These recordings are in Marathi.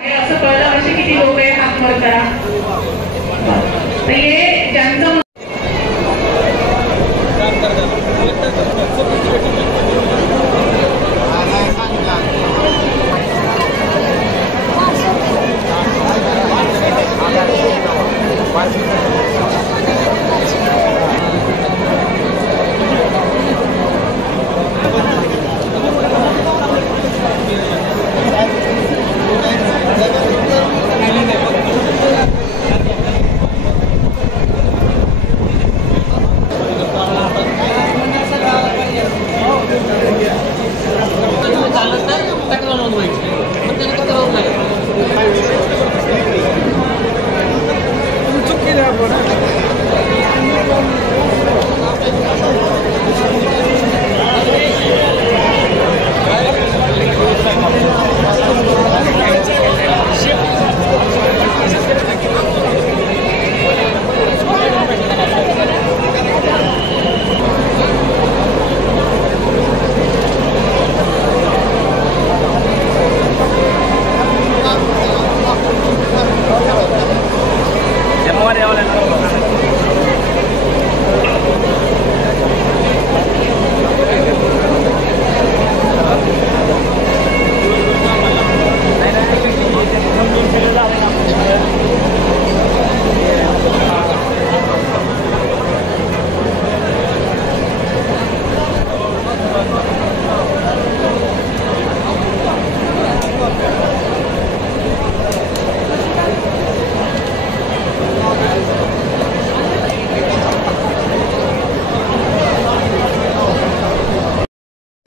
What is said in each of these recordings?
असं कळलं असे किती लोक आहे हात वर करा. तर हे ज्यांचं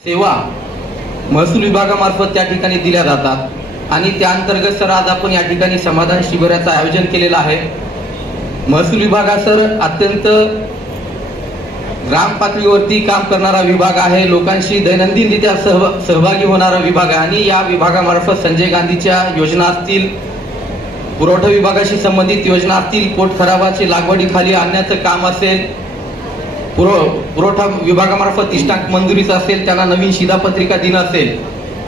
सेवा महसूल विभागामार्फत त्या ठिकाणी दिल्या जातात आणि त्या अंतर्गत सर आज आपण या ठिकाणी समाधान शिबिराचं आयोजन केलेलं आहे. महसूल विभाग हा सर अत्यंत ग्राम पातळीवरती काम करणारा विभाग आहे. लोकांशी दैनंदिनरित्या सहभागी होणारा विभाग आहे आणि या विभागामार्फत संजय गांधीच्या योजना असतील, पुरवठा विभागाशी संबंधित योजना असतील, पोट खराबाची लागवडीखाली आणण्याचं काम असेल, पुरवठा विभागामार्फत इष्टांक मंजुरीचा असेल, त्यांना नवीन शिधापत्रिका देणं असेल,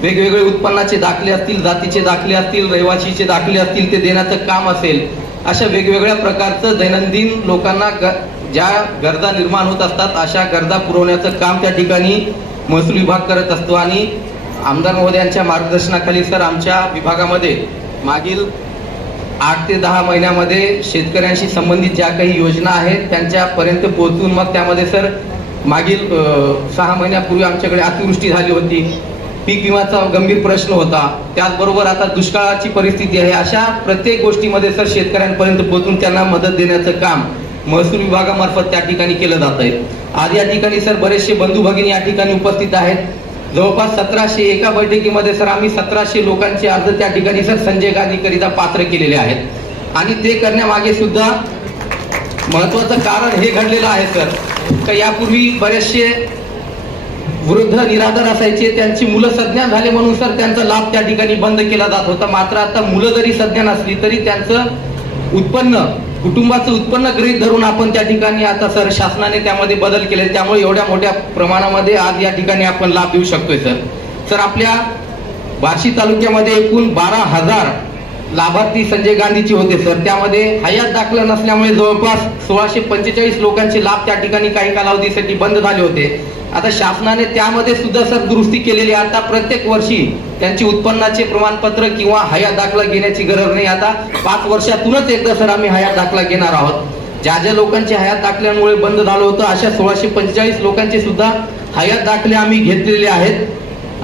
वेगवेगळे उत्पन्नाचे दाखले असतील, जातीचे दाखले असतील, रहिवासीचे दाखले असतील ते देण्याचं काम असेल, अशा वेगवेगळ्या प्रकारचं दैनंदिन लोकांना ज्या गरजा निर्माण होत असतात अशा गरजा पुरवण्याचं काम त्या ठिकाणी महसूल विभाग करत असतो. आणि आमदार महोदयांच्या मार्गदर्शनाखाली सर आमच्या विभागामध्ये मागील 8 ते 10 महिन्यामध्ये शेतकऱ्यांशी संबंधित ज्या काही योजना आहेत त्यांच्यापर्यंत पोहोचून मग त्यामध्ये सर मागील 6 महिन्यापूर्वी आमच्याकडे अतिवृष्टी झाली होती, पीक विम्याचा गंभीर प्रश्न होता, त्याचबरोबर आता दुष्काळाची परिस्थिती आहे. अशा प्रत्येक गोष्टीमध्ये सर शेतकऱ्यांपर्यंत पोहोचून त्यांना मदत देण्याचं काम महसूल विभागामार्फत त्या ठिकाणी केलं जात आहे. आज या ठिकाणी सर बरेचसे बंधू भगिनी या ठिकाणी उपस्थित आहेत. जवळपास 1700 एका बैठकीमध्ये सर आम्ही 1700 लोकांचे अर्ज त्या ठिकाणी सर संजय गांधी करिता पात्र केलेले आहेत आणि ते करण्यामागे सुद्धा महत्वाचं कारण हे घडलेलं आहे सर का यापूर्वी बरेचसे वृद्ध निराधार असायचे, त्यांची मुलं सज्ञान झाले म्हणून सर त्यांचा लाभ त्या ठिकाणी बंद केला जात होता. मात्र आता मुलं जरी सज्ञान असली तरी त्यांचं उत्पन्न, कुटुंबाचं उत्पन्न गृहीत धरून आपण त्या ठिकाणी आता सर शासनाने त्यामध्ये बदल केले, त्यामुळे एवढ्या मोठ्या प्रमाणामध्ये आज या ठिकाणी आपण लाभ देऊ शकतोय सर. सर आपल्या बार्शी तालुक्यामध्ये एकूण 12,000 लाभार्थी संजय गांधीचे होते सर. त्यामध्ये हयात दाखला नसल्यामुळे जवळपास 1645 लोकांचे लाभ त्या ठिकाणी काही कालावधीसाठी बंद झाले होते. आता शासनाने त्यामध्ये सुद्धा सर दुरुस्ती केलेली. आता प्रत्येक वर्षी त्यांची उत्पन्नाचे प्रमाणपत्र किंवा हयात दाखला घेण्याची गरज नाही. आता 5 वर्षातूनच एकदा सर आम्ही हयात दाखला घेणार आहोत. ज्या ज्या लोकांचे हयात दाखल्यामुळे बंद झालं होतं अशा 1645 लोकांचे सुद्धा हयात दाखले आम्ही घेतलेले आहेत.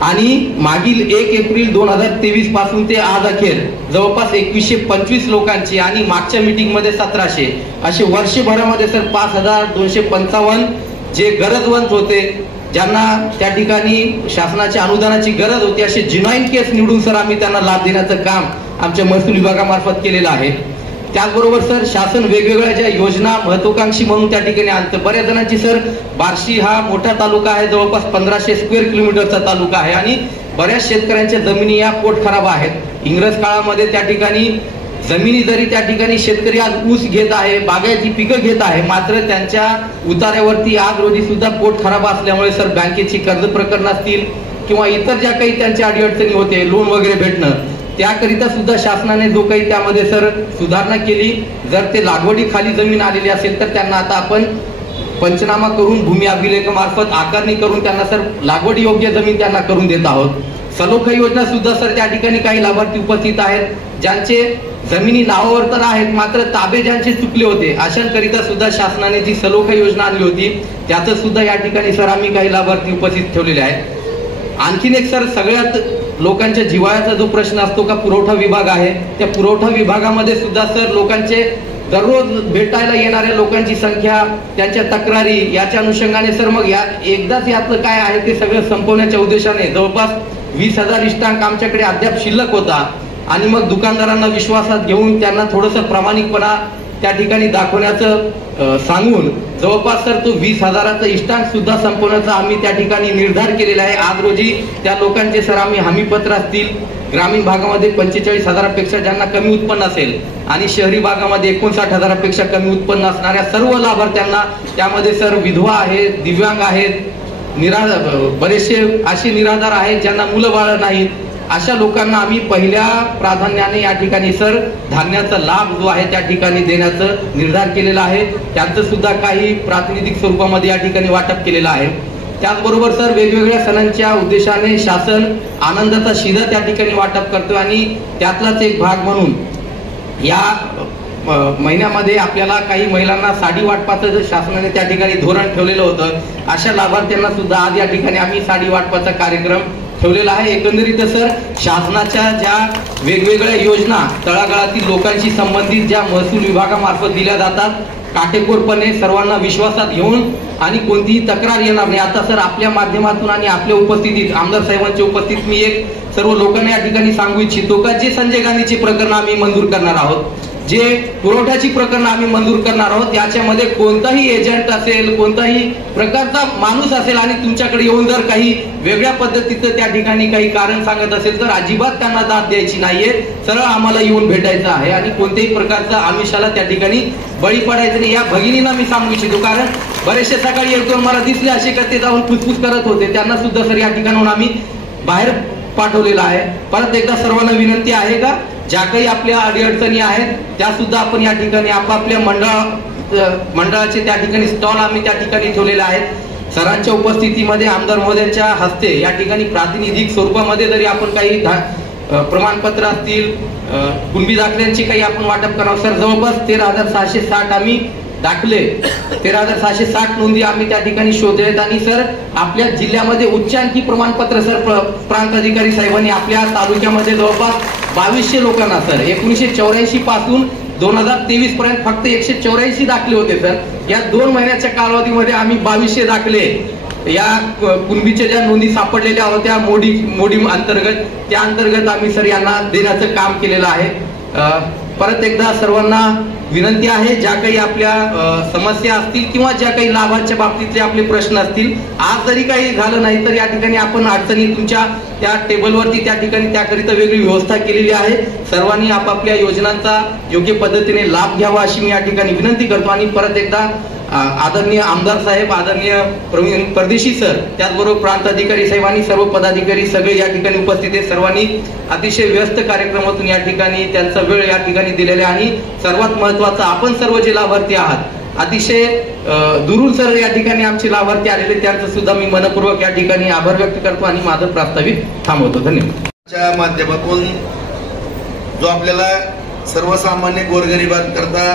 आणि मागील 1 एप्रिल 2023 पासून ते आज अखेर जवळपास 2125 लोकांची आणि मागच्या मीटिंग मध्ये 1700 असे वर्षभरामध्ये सर 5255 जे गरजवंत होते, ज्यांना त्या ठिकाणी शासनाच्या अनुदानाची गरज होती, असे जिनॉइन केस निवडून सर आम्ही त्यांना लाभ देण्याचं काम आमच्या महसूल विभागामार्फत केलेलं आहे. त्याचबरोबर सर शासन वेगवेगळ्या ज्या योजना महत्वाकांक्षी म्हणून त्या ठिकाणी आणतं. बऱ्याच जणांची सर बार्शी हा मोठा तालुका आहे, जवळपास 1500 स्क्वेअर किलोमीटरचा तालुका आहे आणि बऱ्याच शेतकऱ्यांच्या जमिनी या पोट खराब आहेत. इंग्रज काळामध्ये त्या ठिकाणी जमिनी जरी त्या ठिकाणी शेतकरी आज ऊस घेत आहे, बागायती पिकं घेत आहे, मात्र त्यांच्या उतार्यावरती आज रोजी सुद्धा पोट खराब असल्यामुळे सर बँकेची कर्ज प्रकरण असतील किंवा इतर ज्या काही त्यांच्या अडीअडचणी होते, लोन वगैरे भेटणं, त्याकरिता सुद्धा शासनाने जो काही त्यामध्ये सर सुधारणा केली, जर ते लागवडीखाली जमीन आलेली असेल तर त्यांना आता आपण पंचनामा करून भूमी अभिलेखामार्फत आकारणी करून त्यांना सर लागवडी योग्य जमीन त्यांना करून देत आहोत. सलोखा योजना सुद्धा सर त्या ठिकाणी काही लाभार्थी उपस्थित आहेत, ज्यांचे जमिनी नावावर तर आहेत मात्र ताबे ज्यांचे चुकले होते, अशांकरिता सुद्धा शासनाने जी सलोखा योजना आणली होती त्याचं सुद्धा या ठिकाणी सर आम्ही काही लाभार्थी उपस्थित ठेवलेले आहेत. आणखीन एक सर, सगळ्यात लोकांच्या जिव्हाळ्याचा जो प्रश्न असतो का पुरवठा विभाग आहे, त्या पुरवठा विभागामध्ये सुद्धा सर लोकांचे दररोज भेटायला येणाऱ्या लोकांची संख्या, त्यांच्या तक्रारी याच्या अनुषंगाने सर मग या एकदाच यातलं काय आहे ते सगळं संपवण्याच्या उद्देशाने जवळपास 20,000 इष्टांक आमच्याकडे अद्याप शिल्लक होता. आणि मग दुकानदारांना विश्वासात घेऊन त्यांना थोडंसं प्रामाणिकपणा त्या ठिकाणी दाखवण्याचं सांगून जवळपास सर तो 20,000चा इष्टांक सुद्धा संपवण्याचा आम्ही त्या ठिकाणी निर्धार केलेला आहे. आज रोजी त्या लोकांचे सर आम्ही हमीपत्र असतील, ग्रामीण भागामध्ये 45,000पेक्षा ज्यांना कमी उत्पन्न असेल आणि शहरी भागामध्ये 59,000पेक्षा कमी उत्पन्न असणाऱ्या सर्व लाभार्थ्यांना, त्यामध्ये सर विधवा आहेत, दिव्यांग आहेत, बरेचसे असे निराधार आहेत ज्यांना मुलं बाळ नाहीत, अशा लोकांना आम्ही पहिल्या प्राधान्याने या ठिकाणी सर धान्याचा लाभ जो आहे त्या ठिकाणी देण्याचं निर्धार केलेला आहे. त्यांचं सुद्धा काही प्रातिनिधिक स्वरूपामध्ये या ठिकाणी वाटप केलेलं आहे. त्याचबरोबर सर वेगवेगळ्या सणांच्या उद्देशाने शासन आनंदाचा शिधा त्या ठिकाणी वाटप करतो आणि त्यातलाच एक भाग म्हणून या महिन्यामध्ये आपल्याला काही महिलांना साडी वाटपाचं शासनाने त्या ठिकाणी धोरण ठेवलेलं होतं. अशा लाभार्थ्यांना सुद्धा आज या ठिकाणी आम्ही साडी वाटपाचा कार्यक्रम ठेवलेला आहे. एकंदरीत सर शासनाच्या ज्या वेगवेगळ्या योजना तळागाळातील लोकांशी संबंधित ज्या महसूल विभागामार्फत दिल्या जातात, काटेकोरपणे सर्वांना विश्वासात घेऊन आणि कोणतीही तक्रार येणार नाही. आता सर आपल्या माध्यमातून आणि आपल्या उपस्थितीत आमदार साहेबांच्या उपस्थितीत मी एक सर्व लोकांना या ठिकाणी सांगू इच्छितो का जे संजय गांधीची प्रकरण आम्ही मंजूर करणार आहोत, जे पुरवठ्याची प्रकरण आम्ही मंजूर करणार आहोत, याच्यामध्ये कोणताही एजंट असेल, कोणताही प्रकारचा माणूस असेल आणि तुमच्याकडे येऊन जर काही वेगळ्या पद्धतीचं त्या ठिकाणी काही कारण सांगत असेल तर अजिबात त्यांना दाद द्यायची नाहीये. सरळ आम्हाला येऊन भेटायचं आहे आणि कोणत्याही प्रकारचा आमिषाला त्या ठिकाणी बळी पडायचं नाही. या भगिनींना मी सांगू इच्छितो, कारण बरेचसे सकाळी एक दोन मला दिसले असे का ते जाऊन फुसफुस करत होते, त्यांना सुद्धा सर या ठिकाणाहून आम्ही बाहेर पाठवलेलं आहे. परत एकदा सर्वांना विनंती आहे का ज्या काही आपल्या अडीअडचणी आहेत त्या सुद्धा आपण या ठिकाणी आपापल्या मंडळाचे त्या ठिकाणी स्टॉल आम्ही त्या ठिकाणी ठेवलेले आहेत. सरांच्या उपस्थितीमध्ये आमदार महोदयांच्या हस्ते या ठिकाणी प्रातिनिधिक स्वरूपामध्ये जरी आपण काही प्रमाणपत्र असतील, कुणबी दाखल्यांची काही आपण वाटप करावं सर, जवळपास 13,660 आम्ही दाखले 13,660 नोंदी आम्ही त्या ठिकाणी शोधलेत. आणि सर आपल्या जिल्ह्यामध्ये उच्चांकी प्रमाणपत्र सर प्रांत अधिकारी साहेबांनी आपल्या तालुक्यामध्ये जवळपास 2200 लोकांना सर 1984 पासून 2023 पर्यंत फक्त 184 दाखले होते सर. या 2 महिन्याच्या कालावधीमध्ये आम्ही 2200 दाखले या कुणबीच्या ज्या नोंदी सापडलेल्या होत्या मोडी अंतर्गत, त्या अंतर्गत आम्ही सर यांना देण्याचं काम केलेलं आहे. परत एकदा सर्वांना विनंती आहे, ज्या काही आपल्या समस्या असतील किंवा ज्या काही लाभाच्या बाबतीतले आपले प्रश्न असतील, आज जरी काही झालं नाही तर या ठिकाणी आपण अडचणी तुमच्या त्या टेबलवरती त्या ठिकाणी त्याकरिता वेगळी व्यवस्था केलेली आहे. सर्वांनी आपापल्या योजनांचा योग्य पद्धतीने लाभ घ्यावा अशी मी या ठिकाणी विनंती करतो. आणि परत एकदा आदरणीय आमदार साहेब, आदरणीय प्रवीण परदेशी सर, त्याचबरोबर प्रांत अधिकारी साहेब आणि सर्व पदाधिकारी सगळे या ठिकाणी उपस्थित आहेत. सर्वांनी अतिशय व्यस्त कार्यक्रमातून या ठिकाणी त्यांचा वेळ या ठिकाणी दिलेला आहे. आणि सर्वात महत्वाचं आपण सर्व जे लाभार्थी आहात, अतिशय दुरून सर या ठिकाणी आमचे लाभार्थी आलेले, त्यांचं सुद्धा मी मनपूर्वक या ठिकाणी आभार व्यक्त करतो आणि माझं प्रास्ताविक थांबवतो. धन्यवाद. माध्यमातून जो आपल्याला सर्वसामान्य गोरगरिबांकरता,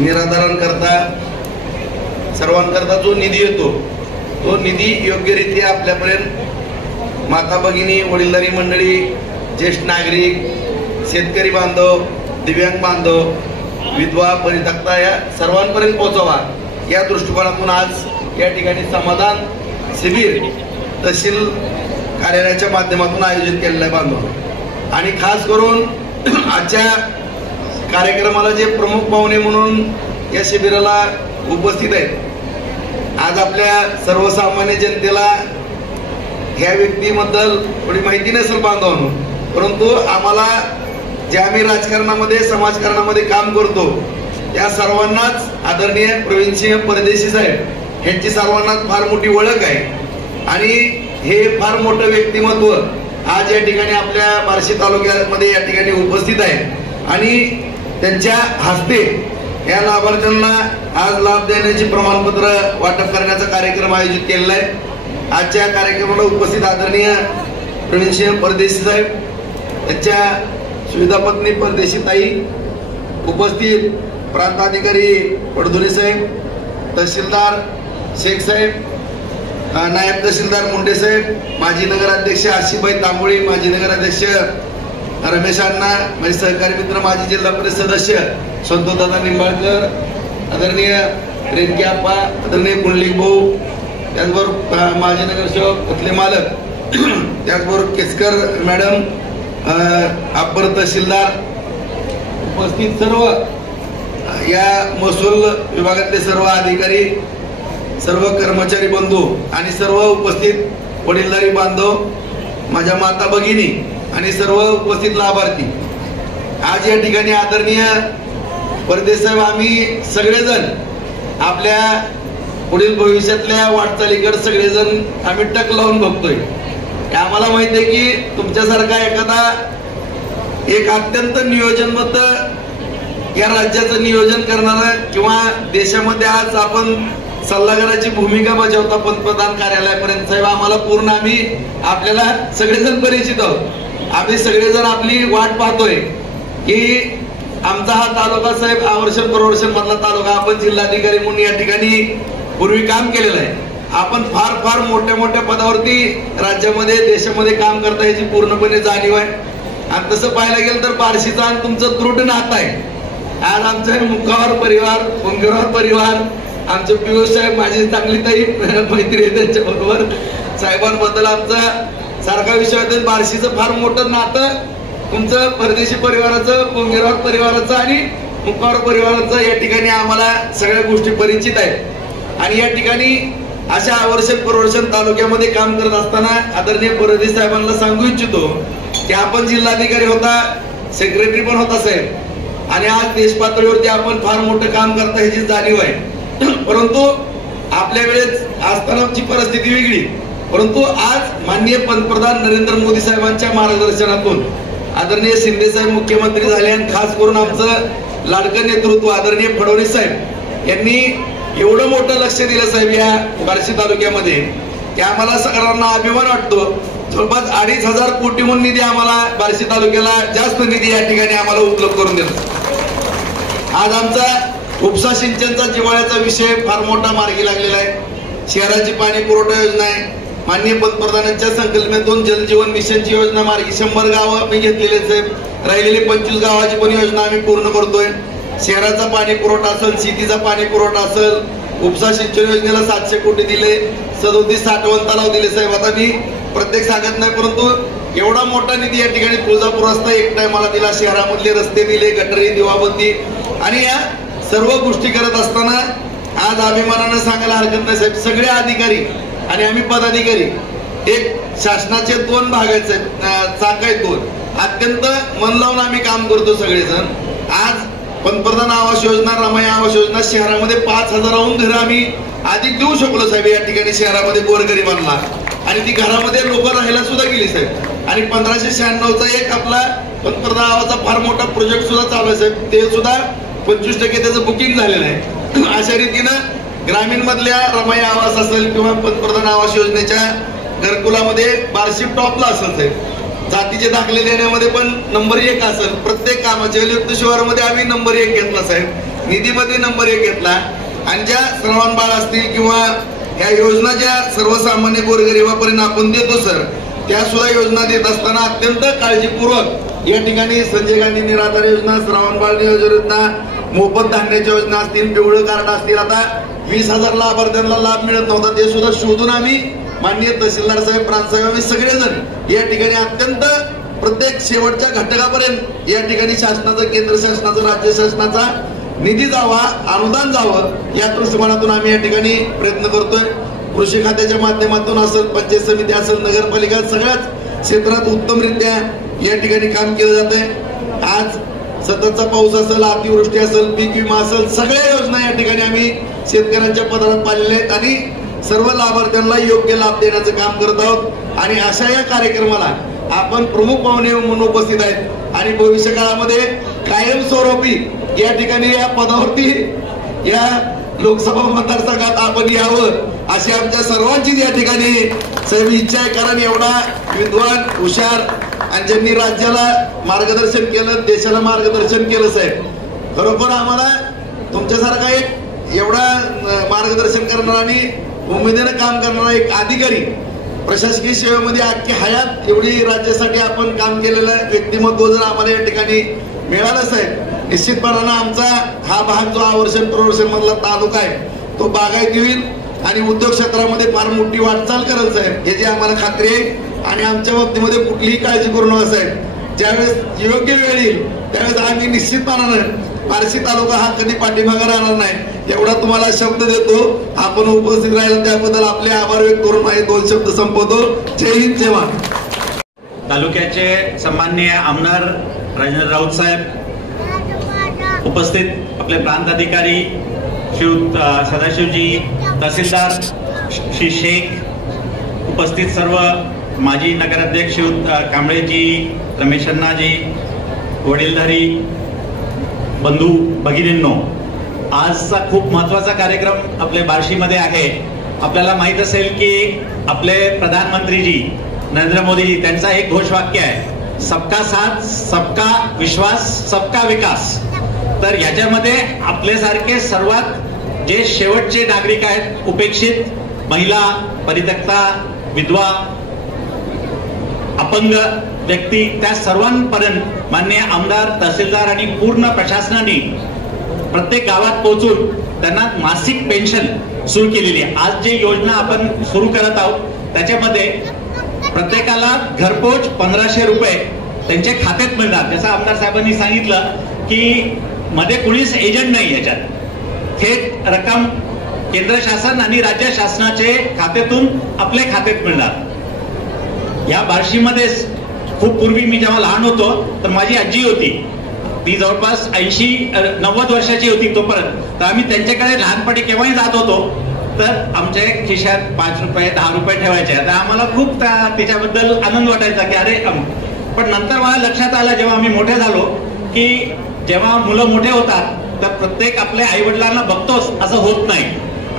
निराधारांकरता, सर्वांकरता जो निधी येतो तो निधी योग्यरित्या आपल्यापर्यंत माता भगिनी, वडीलधारी मंडळी, ज्येष्ठ नागरिक, शेतकरी बांधव, दिव्यांग बांधव, विधवा, परित्यक्ता या सर्वांपर्यंत पोहोचावा या दृष्टिकोनातून आज या ठिकाणी समाधान शिबिर तहसील कार्यालयाच्या माध्यमातून आयोजित केलेलं आहे बांधव. आणि खास करून आजच्या कार्यक्रमाला जे प्रमुख पाहुणे म्हणून या शिबिराला उपस्थित आहेत, आज आपल्या सर्वसामान्य जनतेला ह्या व्यक्तीबद्दल थोडी माहिती नसेल बांधवांनो, परंतु आम्हाला जे आम्ही राजकारणामध्ये, समाजकारणामध्ये काम करतो त्या सर्वांनाच आदरणीय प्रवीणसिंह परदेशी साहेब ह्यांची सर्वांनाच फार मोठी ओळख आहे. आणि हे फार मोठं व्यक्तिमत्व आज या ठिकाणी आपल्या बार्शी तालुक्यामध्ये या ठिकाणी उपस्थित आहेत आणि त्यांच्या हस्ते या लाभार्थ्यांना आज लाभ देण्याचे प्रमाणपत्र वाटप करण्याचा कार्यक्रम आयोजित केलेला आहे। आजच्या कार्यक्रमाला उपस्थित आदरणीय प्रवीणसिंह परदेशी साहेब, त्यांच्या सुविधा पत्नी परदेशी ताई, उपस्थित प्रांताधिकारी पडदुले साहेब, तहसीलदार शेख साहेब, नायब तहसीलदार मुंडे साहेब, माजी नगराध्यक्ष आशिफबाई तांबोळी, माजी नगराध्यक्ष रमेश अण्णा, माझे सहकारी मित्र माजी जिल्हा परिषद सदस्य संतोषदादा निंबाळकर, आदरणीय रेणके आप्पा, आदरणीय कुंडलिक भाऊ, त्याचबरोबर माजी नगरसेवक पतले मालक, त्याचबरोबर केसकर मॅडम, अप्पर तहसीलदार, उपस्थित सर्व या महसूल विभागातले सर्व अधिकारी, सर्व कर्मचारी बंधू आणि सर्व उपस्थित वडीलधारी बांधव, माझ्या माता भगिनी आणि सर्व उपस्थित लाभार्थी, आज या ठिकाणी आदरणीय परदेश साहेब, आम्ही सगळेजण आपल्या पुढील भविष्यातल्या वाटचालीकडे सगळेजण आम्ही टक लावून बघतोय। आम्हाला माहिती आहे की तुमच्यासारखा एखादा एक अत्यंत नियोजनबद्ध या राज्याचं नियोजन करणारा किंवा देशामध्ये आज आपण सल्लागाराची भूमिका बजावता पंतप्रधान कार्यालयापर्यंत साहेब, आम्हाला पूर्ण आम्ही आपल्याला सगळेजण परिचित आहोत। आम्ही सगळेजण आपली वाट पाहतोय की आमचा हा तालुका साहेब आवर्षण प्रवर्षण मधला तालुका, आपण जिल्हाधिकारी म्हणून या ठिकाणी पूर्वी काम केलेलं आहे। आपण फार फार मोठ्या मोठ्या पदावरती राज्यामध्ये देशामध्ये काम करता याची पूर्णपणे जाणीव आहे आणि तसं पाहायला गेलं तर बार्शीचा आणि तुमचं दृढ नातं आहे। आज आमचं मुक्कावर परिवार, पोंगेरावर परिवार, आमचे पियुष साहेब, माझी चांगली ताई मैत्री आहे त्यांच्याबरोबर, साहेबांबद्दल आमचा सारखा विषय होता। बार्शीचं फार मोठं नातं तुमचं परदेशी परिवाराचं, पोंगेरावर परिवाराचं आणि मुक्कावर परिवाराचं या ठिकाणी आम्हाला सगळ्या गोष्टी परिचित आहेत आणि या ठिकाणी अशा आवर्षण प्रवर्षण तालुक्यामध्ये काम करत असताना आदरणीय परदेशी साहेबांना सांगू इच्छितो की आपण जिल्हाधिकारी होता, सेक्रेटरी पण होता साहेब आणि आज देश पातळीवरती आपण फार मोठं काम करता ह्याची जाणीव आहे। परंतु आपल्या वेळेस असतानाची परिस्थिती वेगळी, परंतु आज माननीय पंतप्रधान नरेंद्र मोदी साहेबांच्या मार्गदर्शनातून आदरणीय शिंदे साहेब मुख्यमंत्री झाले आणि खास करून आमचं लाडकं नेतृत्व आदरणीय फडणवीस साहेब यांनी एवढं मोठं लक्ष दिलं साहेब या बार्शी तालुक्यामध्ये की आम्हाला सर्वांना अभिमान वाटतो। जवळपास 2,500 कोटीहून निधी आम्हाला बार्शी तालुक्याला जास्त निधी या ठिकाणी आम्हाला उपलब्ध करून दिला। आज आमचा उपसा सिंचनचा जिव्हाळ्याचा विषय फार मोठा मार्गी लागलेला आहे। शहराची पाणी पुरवठा योजना आहे, माननीय पंतप्रधानांच्या संकल्पनेतून जलजीवन मिशनची योजना मार्गी 100 गावं आम्ही घेतलेले साहेब, राहिलेली 25 गावाची पण योजना आम्ही पूर्ण करतोय। शहराचा पाणी पुरवठा असेल, शेतीचा पाणी पुरवठा असेल, उपसा सिंचन योजनेला 700 कोटी दिले, 37 साठवण तलाव दिले साहेब। आता मी प्रत्येक सांगत नाही, परंतु एवढा मोठा निधी या ठिकाणी तुळजापूर रस्ता एक टायमाला दिला, शहरामधले रस्ते दिले, गटरी, दिवाबत्ती आणि या सर्व गोष्टी करत असताना आज अभिमानानं सांगायला हरकत नाही साहेब, सगळे अधिकारी आणि आम्ही पदाधिकारी एक शासनाचे 2 भाग आहेत साहेब, चाक आहेत 2, अत्यंत मन लावून आम्ही काम करतो सगळेजण। आज पंतप्रधान आवास योजना, रमाई आवास योजना शहरामध्ये 5,000हून घरं आम्ही अधिक देऊ शकलो साहेब या ठिकाणी शहरामध्ये गोरगरिबांना आणि ती घरामध्ये लोक राहायला सुद्धा गेली साहेब। आणि 1596चा एक आपला पंतप्रधान आवासचा फार मोठा प्रोजेक्ट सुद्धा चालू आहे साहेब, ते सुद्धा 25% त्याचं बुकिंग झालेलं आहे। अशा रीतीनं ग्रामीण मधल्या रमाई आवास असेल किंवा पंतप्रधान आवास योजनेच्या घरकुलामध्ये बार्शी टॉपला असेल साहेब, जातीचे दाखले देण्यामध्ये पण नंबर 1 असेल, प्रत्येक कामाच्या जलयुक्त शिवारमध्ये आम्ही नंबर 1 घेतला साहेब, निधीमध्ये नंबर 1 घेतला आणि ज्या श्रवण बाळ असतील किंवा या योजना ज्या सर्वसामान्य गोरगरिबापर्यंत आपण देतो सर, त्या सुद्धा योजना देत असताना अत्यंत काळजीपूर्वक या ठिकाणी संजय गांधी निराधार योजना, श्रावण बाळ नियोजन योजना, मोफत धान्याच्या योजना असतील, पिवळं कार्ड असतील, आता 20,000 लाभार्थ्यांना लाभ मिळत नव्हता ते सुद्धा शोधून आम्ही माननीय तहसीलदार साहेब, प्रांत साहेब, आम्ही सगळेजण या ठिकाणी अत्यंत प्रत्येक शेवटच्या घटकापर्यंत या ठिकाणी शासनाचं, केंद्र शासनाचं, राज्य शासनाचा निधी जावा, अनुदान जावं या दृष्टिकोनातून आम्ही या ठिकाणी प्रयत्न करतोय। कृषी खात्याच्या माध्यमातून असेल, पंचायत समिती असेल, नगरपालिका, सगळ्याच क्षेत्रात उत्तमरित्या या ठिकाणी काम केलं जात आहे। आज सततचा पाऊस असेल, अतिवृष्टी असेल, पीक विमा असेल, सगळ्या योजना या ठिकाणी आम्ही शेतकऱ्यांच्या पदरात पाडलेल्या आहेत आणि सर्व लाभार्थ्यांना योग्य लाभ देण्याचं काम करत आहोत आणि अशा या कार्यक्रमाला आपण प्रमुख पाहुणे म्हणून उपस्थित आहेत आणि भविष्य काळामध्ये कायमस्वरूपी या ठिकाणी या पदावरती या लोकसभा मतदारसंघात आपण यावं अशी आमच्या सर्वांची या ठिकाणी सर्व इच्छा आहे. कारण एवढा विद्वान हुशार आणि ज्यांनी राज्याला मार्गदर्शन केलं, देशाला मार्गदर्शन केलं साहेब, खरोखर आम्हाला तुमच्यासारखा एक एवढा मार्गदर्शन करणारा आणि उमेदीनं काम करणारा एक अधिकारी प्रशासकीय सेवेमध्ये अख्खी हयात एवढी राज्यासाठी आपण काम केलेलं व्यक्तिमत्व जर आम्हाला या ठिकाणी मिळालं साहेब, निश्चितपणानं आमचा हा भाग जो आवर्षण प्रवर्षण मधला तालुका आहे तो बागायती होईल आणि उद्योग क्षेत्रामध्ये फार मोठी वाटचाल करेल साहेब, याची आम्हाला खात्री आहे. आणि आमच्या बाबतीमध्ये कुठलीही काळजी करू नका साहेब. ज्यावेळेस योग्य वेळ येईल त्यावेळेस आम्ही निश्चितपणानं बार्शी तालुका हा कधी पाठीमागे राहणार नाही एवढा तुम्हाला शब्द देतो. आपण उपस्थित राहिला त्याबद्दल आपले आभार व्यक्त करून माझे 2 शब्द संपवतो. जय हिंद, जय महाराष्ट्र. तालुक्याचे सन्माननीय आमदार राजेंद्र राऊत साहेब, उपस्थित आपले प्रांत अधिकारी श्रीयुत सदाशिवजी, तहसीलदार श्री शेख, उपस्थित सर्व माजी नगराध्यक्ष श्रीयुत कांबळेजी, रमेश अण्णाजी, वडीलधारी बंधू भगिनींनो, आजचा खूप महत्वाचा कार्यक्रम आपल्या बार्शीमध्ये आहे. आपल्याला माहित असेल की आपले प्रधानमंत्रीजी नरेंद्र मोदीजी त्यांचा एक घोषवाक्य आहे, सबका साथ, सबका विश्वास, सबका विकास. तर याच्यामध्ये आपल्यासारखे सर्वात जे शेवटचे नागरिक आहेत, उपेक्षित, महिला, परित्यक्ता, विधवा, अपंग व्यक्ती, त्या सर्वांपर्यंत माननीय आमदार, तहसीलदार आणि पूर्ण प्रशासनाने प्रत्येक गावात पोहोचून त्यांना मासिक पेन्शन सुरू केलेली आहे. आज जे योजना आपण सुरू करत आहोत त्याच्यामध्ये प्रत्येकाला घरपोच 1500 रुपये त्यांच्या खात्यात मिळणार. जसं आमदार साहेबांनी सांगितलं की मध्ये कुणीच एजंट नाही, याच्यात थेट रक्कम केंद्र शासन आणि राज्य शासनाचे खात्यातून आपल्या खात्यात मिळणार. या बार्शीमध्येच खूप पूर्वी मी जेव्हा लहान होतो तर माझी आजी होती, ती जवळपास 80-90 वर्षाची होती तोपर्यंत. तर आम्ही त्यांच्याकडे लहानपणी केव्हाही जात होतो तर आमच्या खिशात 5 रुपये 10 रुपये ठेवायचे. तर आम्हाला खूप त्याच्याबद्दल आनंद वाटायचा की अरे. पण नंतर मला लक्षात आलं जेव्हा आम्ही मोठे झालो की जेव्हा मुलं मोठे होतात तर प्रत्येक आपल्या आई वडिलांना बघतोच असं होत नाही.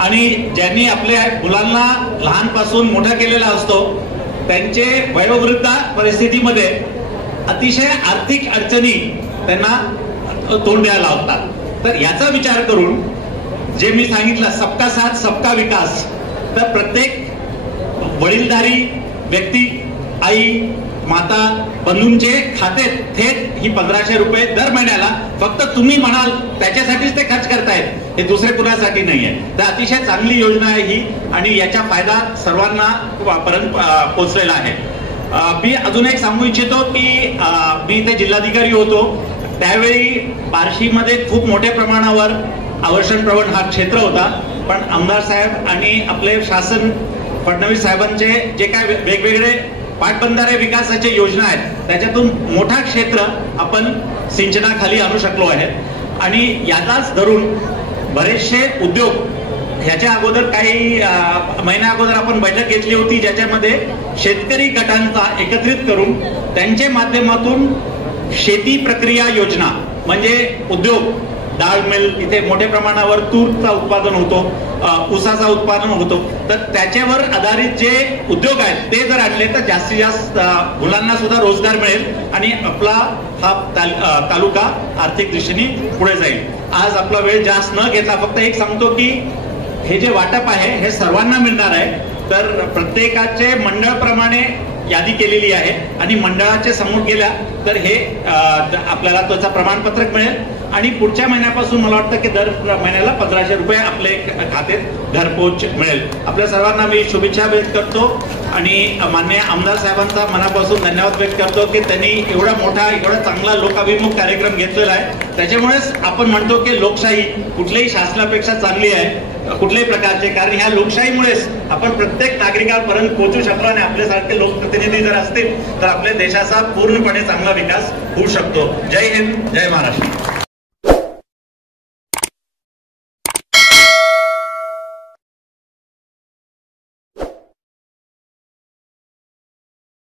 आणि ज्यांनी आपल्या मुलांना लहानपासून मोठा केलेला असतो त्यांचे वयोवृद्ध परिस्थितीमध्ये अतिशय आर्थिक अडचणी त्यांना तोंड द्यायला लावतात. तर याचा विचार करून जे मी सांगितलं सबका साथ सबका विकास, तर प्रत्येक वडीलधारी व्यक्ती, आई, माता, बंधूंचे खाते थेट ही 1500 रुपये दर महिन्याला फक्त तुम्ही म्हणाल त्याच्यासाठीच ते खर्च करतायत, हे दुसरे कुणासाठी नाहीये. तर अतिशय चांगली योजना आहे ही आणि याचा फायदा सर्वांना पर्यंत पोहोचलेला आहे. मी अजून एक सांगू इच्छितो की मी इथे जिल्हाधिकारी होतो त्यावेळी बार्शीमध्ये खूप मोठ्या प्रमाणावर आवर्षण प्रवण हा क्षेत्र होता. पण आमदार साहेब आणि आपले शासन फडणवीस साहेबांचे जे काय वेगवेगळे पाटबंधारे विकासाच्या योजना आहेत त्याच्यातून मोठा क्षेत्र आपण सिंचनाखाली आणू शकलो आहे. आणि यालाच धरून बरेचसे उद्योग, ह्याच्या अगोदर काही महिन्या अगोदर आपण बैठक घेतली होती ज्याच्यामध्ये शेतकरी गटांचा एकत्रित करून त्यांच्या माध्यमातून शेती प्रक्रिया योजना म्हणजे उद्योग, डाळ मिल, इथे मोठ्या प्रमाणावर तूरचा उत्पादन होतो, ऊसाचा उत्पादन होतो, तर त्याच्यावर आधारित जे उद्योग आहेत ते जर आणले तर जास्तीत जास्त मुलांना सुद्धा रोजगार मिळेल आणि आपला हा तालुका आर्थिक दृष्टीने पुढे जाईल. आज आपला वेळ जास्त न घेता फक्त एक सांगतो की हे जे वाटप आहे हे सर्वांना मिळणार आहे. तर प्रत्येकाचे मंडळप्रमाणे यादी केलेली आहे आणि मंडळाचे समोर गेल्या तर हे आपल्याला त्याचं प्रमाणपत्रक मिळेल आणि पुढच्या महिन्यापासून मला वाटतं की दर महिन्याला 1500 रुपये आपले खात्यात घरपोच मिळेल. आपल्या सर्वांना मी शुभेच्छा व्यक्त करतो आणि माननीय आमदार साहेबांचा मनापासून धन्यवाद व्यक्त करतो की त्यांनी एवढा मोठा, एवढा चांगला लोकाभिमुख कार्यक्रम घेतलेला आहे. त्याच्यामुळेच आपण म्हणतो की लोकशाही कुठल्याही शासनापेक्षा चांगली आहे कुठल्याही प्रकारचे, कारण ह्या लोकशाहीमुळेच आपण प्रत्येक नागरिकांपर्यंत पोहोचू शकलो आणि आपल्यासारखे लोकप्रतिनिधी जर असतील तर आपल्या देशाचा पूर्णपणे चांगला विकास होऊ शकतो. जय हिंद, जय महाराष्ट्र.